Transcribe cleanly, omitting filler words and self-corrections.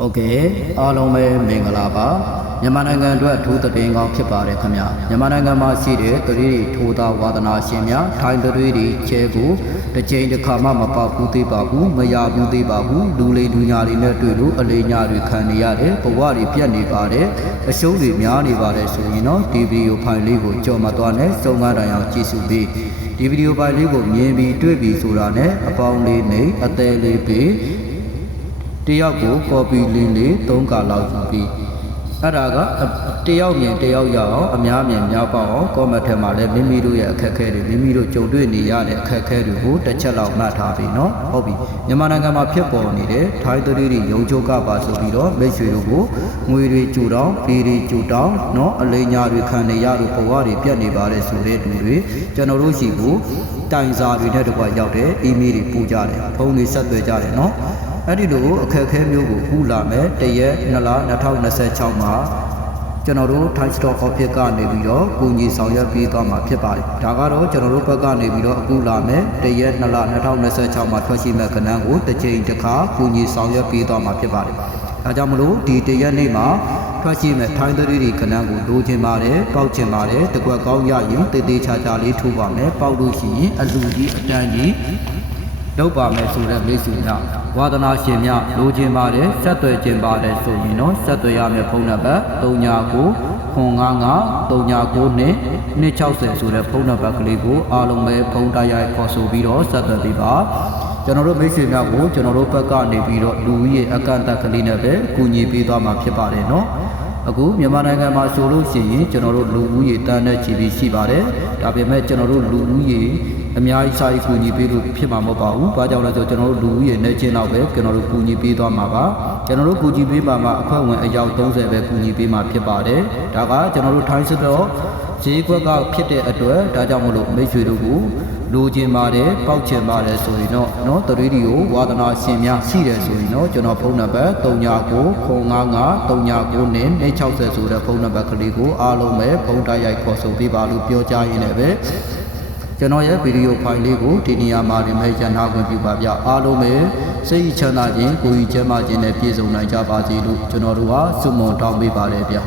โอเคအားလုံးပဲမင်္ဂလာပါမြန်မာနိုင်ငံအတွက်အထူးသတင်းကောင်းဖြစ်ပါတယ်ခင်ဗျာမြန်မာနိုင်ငံမှာရှိတဲ့တတိထိုးသားဝါသနာရှင်များထိုင်းတတိတွေကျဲကိုတစ်ချိန်တစ်ခါမှမပေါက်ဘူးသေးပါဘူးမရဘူးသေးပါဘူးလူလေးလူညာတွေနဲ့တွေ့လို့အလေးညာတွေခံနေရတယ်ဘဝတွေပြတ်နေပါတယ်အရှုံးတွေများနေပါတယ်ဆိုရင်တော့ဒီဗီဒီယိုဖိုင်လေးကိုကြော်မသွားနဲ့စုံကားတိုင်အောင်ကြည့်စုပြီးဒီဗီဒီယိုဖိုင်လေးကိုမြင်ပြီးတွေ့ပြီးဆိုတာနဲ့အပေါင်းလေးနဲ့အသေးလေးပြီးတယောက်ကို copy link လေး3ခါလောက်ယူပြီးအဲ့ဒါကတယောက်မြင်တယောက်ရအောင်အများမြင်များပေါအောင် comment ထဲမှာလည်းမိမိတို့ရဲ့အခက်အခဲတွေမိမိတို့ကြုံတွေ့နေရတဲ့အခက်အခဲတွေကိုတစ်ချက်လောက်မှတ်ထားပြီးเนาะဟုတ်ပြီမြန်မာနိုင်ငံမှာဖြစ်ပေါ်နေတဲ့ထိုင်းတွေရုံချိုးကပါဆိုပြီးတော့မိတ်ဆွေတို့ကိုငွေတွေကြူတောင်းပြည်တွေကြူတောင်းเนาะအလေးညာတွေခံနေရလို့ဘဝတွေပြတ်နေပါတယ်ဆိုတဲ့သူတွေကျွန်တော်တို့ရှိကိုတိုင်စာတွေနဲ့တကွာရောက်တဲ့ email တွေပို့ကြတယ်ဖုန်းတွေဆက်သွယ်ကြတယ်เนาะအဲ့ဒီလိုအခက်အခဲမျိုးကိုဥလာမယ်တရက်2လ2026မှာကျွန်တော်တို့ Thai Stock Office ကနေပြီးတော့ကိုကြီးဆောင်ရွက်ပေးသွားမှာဖြစ်ပါတယ်ဒါကတော့ကျွန်တော်တို့ဘက်ကနေပြီးတော့အခုလာမယ်တရက်2လ2026မှာထွက်ရှိမဲ့ခဏန်းကိုတစ်ချိန်တစ်ခါကိုကြီးဆောင်ရွက်ပေးသွားမှာဖြစ်ပါတယ်ဒါကြောင့်မလို့ဒီတရက်နေ့မှာထွက်ရှိမဲ့ထိုင်းသတိတွေခဏန်းကိုလိုချင်ပါတယ်ပေါက်ချင်ပါတယ်တကွက်ကောင်းရရင်တေးသေးချာချာလေးထိုးပါမယ်ပေါက်လို့ရှိရင်အလူကြီးအတန်းကြီးလုပ်ပါမယ်ဆိုတဲ့မိတ်ဆွေများဝါသနာရှင်များလိုချင်ပါတယ်ဆက်သွယ်ခြင်းပါတယ်ဆိုရင်တော့ဆက်သွယ်ရမယ့်ဖုန်းနံပါတ်39 955 39နဲ့260ဆိုတဲ့ဖုန်းနံပါတ်ကလေးကိုအားလုံးပဲဖုန်းတိုက်ရိုက်ခေါ်ဆိုပြီးတော့ဆက်သွယ်ပေးပါကျွန်တော်တို့မိတ်ဆွေများကိုကျွန်တော်တို့ဘက်ကနေပြီးတော့လူကြီးရဲ့အကန့်အသတ်ကလေးနဲ့ပဲကူညီပေးသွားမှာဖြစ်ပါတယ်เนาะအခုမြန်မာနိုင်ငံမှာဆိုလို့ရှိရင်ကျွန်တော်တို့လူဦးရေတန်းနဲ့ချီပြီးရှိပါတယ်ဒါပေမဲ့ကျွန်တော်တို့လူဦးရေအများကြီးစာရေးကူညီပေးလို့ဖြစ်မှာမဟုတ်ပါဘူး။ဘာကြောင့်လဲဆိုကျွန်တော်တို့လူဦးရေနဲ့ချင်းတော့ပဲကျွန်တော်တို့ကူညီပေးသွားမှာပါ။ကျွန်တော်တို့ကူညီပေးပါမှာအဖွဲ့ဝင်အယောက်30ပဲကူညီပေးမှာဖြစ်ပါတယ်။ဒါကကျွန်တော်တို့ထိုင်းစစ်တော့ဈေးကွက်ကဖြစ်တဲ့အတွက်ဒါကြောင့်မလို့မိတ်ဆွေတို့ကိုလိုချင်ပါတယ်ပေါက်ချင်ပါတယ်ဆိုရင်တော့เนาะတရီဒီကိုဝါသနာရှင်များရှိတယ်ဆိုရင်တော့ကျွန်တော်ဖုန်းနံပါတ်39 955 39နဲ့260ဆိုတဲ့ဖုန်းနံပါတ်ကလေးကိုအားလုံးပဲဖုန်းတိုက်ရိုက်ခေါ်ဆိုပေးပါလို့ပြောကြားရင်းနဲ့ပဲကျွန်တော်ရဲ့ဗီဒီယိုဖိုင်လေးကိုဒီနေရာမှာတင်မဲ့ရန်နာခွင့်ပြုပါဗျအားလုံးပဲစိတ်ချမ်းသာခြင်းကိုယ်ကြီးကျန်းမာခြင်းနဲ့ပြည့်စုံနိုင်ကြပါစေလို့ကျွန်တော်တို့ဟာဆုမွန်တောင်းပေးပါတယ်ဗျ